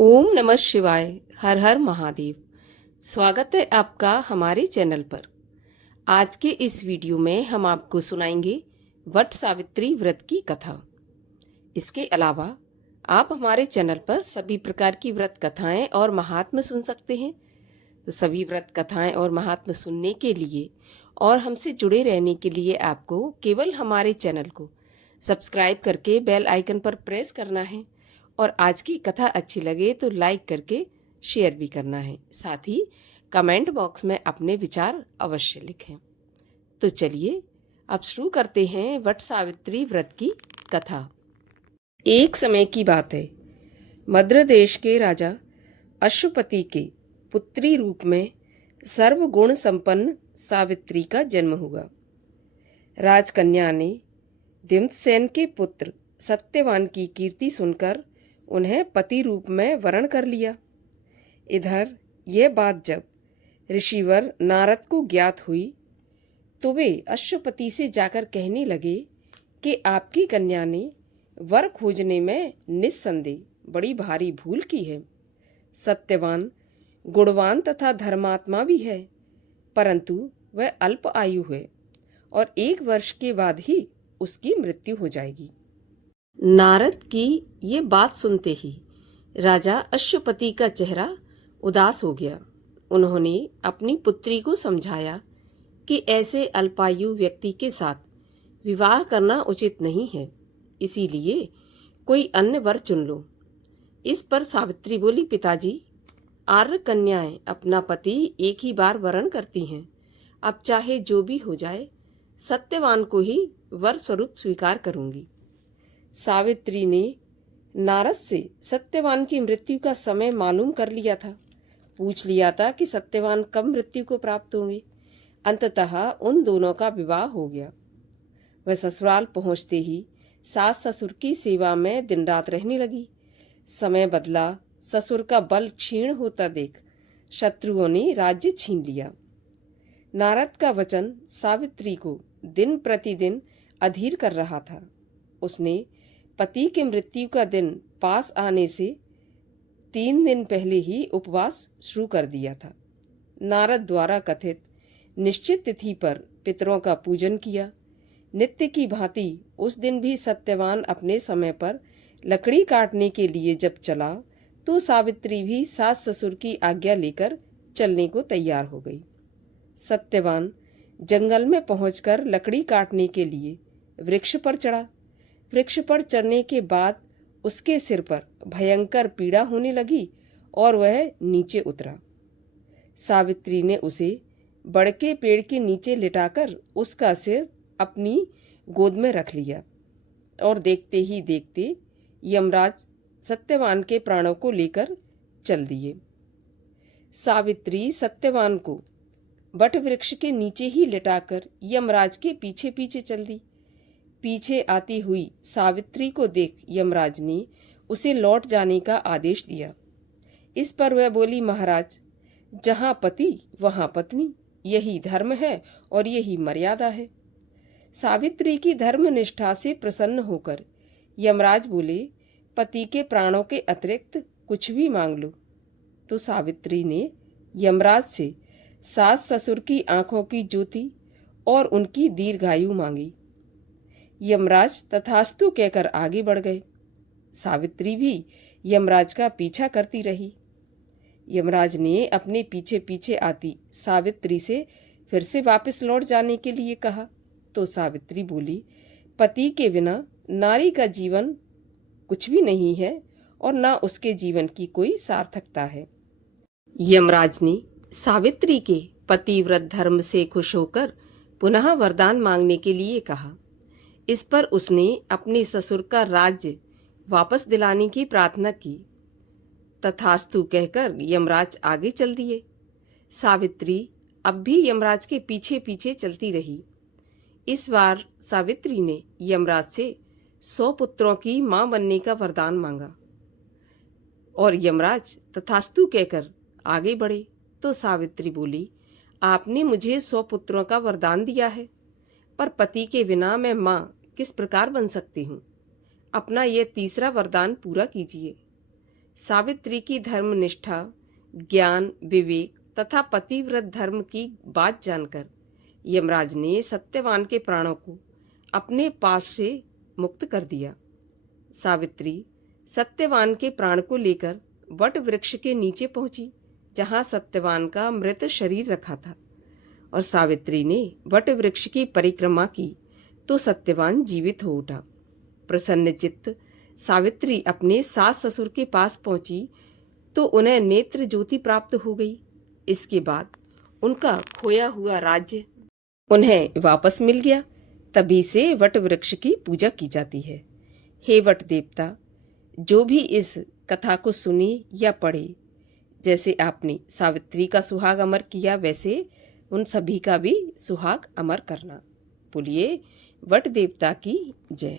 ओम नमः शिवाय। हर हर महादेव। स्वागत है आपका हमारे चैनल पर। आज के इस वीडियो में हम आपको सुनाएंगे वट सावित्री व्रत की कथा। इसके अलावा आप हमारे चैनल पर सभी प्रकार की व्रत कथाएं और महात्म्य सुन सकते हैं। तो सभी व्रत कथाएं और महात्म्य सुनने के लिए और हमसे जुड़े रहने के लिए आपको केवल हमारे चैनल को सब्सक्राइब करके बेल आइकन पर प्रेस करना है और आज की कथा अच्छी लगे तो लाइक करके शेयर भी करना है। साथ ही कमेंट बॉक्स में अपने विचार अवश्य लिखें। तो चलिए अब शुरू करते हैं वट सावित्री व्रत की कथा। एक समय की बात है, मद्र देश के राजा अश्वपति के पुत्री रूप में सर्वगुण संपन्न सावित्री का जन्म हुआ। राजकन्या ने दिम्तसेन के पुत्र सत्यवान की कीर्ति सुनकर उन्हें पति रूप में वरण कर लिया। इधर यह बात जब ऋषिवर नारद को ज्ञात हुई तो वे अश्वपति से जाकर कहने लगे कि आपकी कन्या ने वर खोजने में निस्संदेह बड़ी भारी भूल की है। सत्यवान गुणवान तथा धर्मात्मा भी है, परंतु वह अल्प आयु है और 1 वर्ष के बाद ही उसकी मृत्यु हो जाएगी। नारद की ये बात सुनते ही राजा अश्वपति का चेहरा उदास हो गया। उन्होंने अपनी पुत्री को समझाया कि ऐसे अल्पायु व्यक्ति के साथ विवाह करना उचित नहीं है, इसीलिए कोई अन्य वर चुन लो। इस पर सावित्री बोली, पिताजी, आर्य कन्याएं अपना पति एक ही बार वरण करती हैं। अब चाहे जो भी हो जाए, सत्यवान को ही वर स्वरूप स्वीकार करूंगी। सावित्री ने नारद से सत्यवान की मृत्यु का समय मालूम कर लिया था, पूछ लिया था कि सत्यवान कब मृत्यु को प्राप्त होंगे। अंततः उन दोनों का विवाह हो गया। वह ससुराल पहुंचते ही सास ससुर की सेवा में दिन रात रहने लगी। समय बदला, ससुर का बल क्षीण होता देख शत्रुओं ने राज्य छीन लिया। नारद का वचन सावित्री को दिन प्रतिदिन अधीर कर रहा था। उसने पति के मृत्यु का दिन पास आने से 3 दिन पहले ही उपवास शुरू कर दिया था। नारद द्वारा कथित निश्चित तिथि पर पितरों का पूजन किया। नित्य की भांति उस दिन भी सत्यवान अपने समय पर लकड़ी काटने के लिए जब चला तो सावित्री भी सास ससुर की आज्ञा लेकर चलने को तैयार हो गई। सत्यवान जंगल में पहुंचकर लकड़ी काटने के लिए वृक्ष पर चढ़ा। वृक्ष पर चढ़ने के बाद उसके सिर पर भयंकर पीड़ा होने लगी और वह नीचे उतरा। सावित्री ने उसे बड़के पेड़ के नीचे लिटाकर उसका सिर अपनी गोद में रख लिया और देखते ही देखते यमराज सत्यवान के प्राणों को लेकर चल दिए। सावित्री सत्यवान को बट वृक्ष के नीचे ही लिटाकर यमराज के पीछे पीछे चल दी। पीछे आती हुई सावित्री को देख यमराज ने उसे लौट जाने का आदेश दिया। इस पर वह बोली, महाराज, जहाँ पति वहाँ पत्नी, यही धर्म है और यही मर्यादा है। सावित्री की धर्मनिष्ठा से प्रसन्न होकर यमराज बोले, पति के प्राणों के अतिरिक्त कुछ भी मांग लो। तो सावित्री ने यमराज से सास ससुर की आंखों की ज्योति और उनकी दीर्घायु मांगी। यमराज तथास्तु कहकर आगे बढ़ गए। सावित्री भी यमराज का पीछा करती रही। यमराज ने अपने पीछे पीछे आती सावित्री से फिर से वापस लौट जाने के लिए कहा तो सावित्री बोली, पति के बिना नारी का जीवन कुछ भी नहीं है और ना उसके जीवन की कोई सार्थकता है। यमराज ने सावित्री के पतिव्रत धर्म से खुश होकर पुनः वरदान मांगने के लिए कहा। इस पर उसने अपने ससुर का राज्य वापस दिलाने की प्रार्थना की। तथास्तु कहकर यमराज आगे चल दिए। सावित्री अब भी यमराज के पीछे पीछे चलती रही। इस बार सावित्री ने यमराज से 100 पुत्रों की मां बनने का वरदान मांगा और यमराज तथास्तु कहकर आगे बढ़े। तो सावित्री बोली, आपने मुझे 100 पुत्रों का वरदान दिया है, पर पति के बिना मैं मां किस प्रकार बन सकती हूँ। अपना यह तीसरा वरदान पूरा कीजिए। सावित्री की धर्मनिष्ठा, ज्ञान, विवेक तथा पतिव्रत धर्म की बात जानकर यमराज ने सत्यवान के प्राणों को अपने पास से मुक्त कर दिया। सावित्री सत्यवान के प्राण को लेकर वट वृक्ष के नीचे पहुंची, जहां सत्यवान का मृत शरीर रखा था, और सावित्री ने वट वृक्ष की परिक्रमा की तो सत्यवान जीवित हो उठा। प्रसन्नचित्त सावित्री अपने सास ससुर के पास पहुंची तो उन्हें नेत्र ज्योति प्राप्त हो गई। इसके बाद उनका खोया हुआ राज्य उन्हें वापस मिल गया। तभी से वट वृक्ष की पूजा की जाती है। हे वट देवता, जो भी इस कथा को सुने या पढ़े, जैसे आपने सावित्री का सुहाग अमर किया, वैसे उन सभी का भी सुहाग अमर करना। बोलिए वट देवता की जय।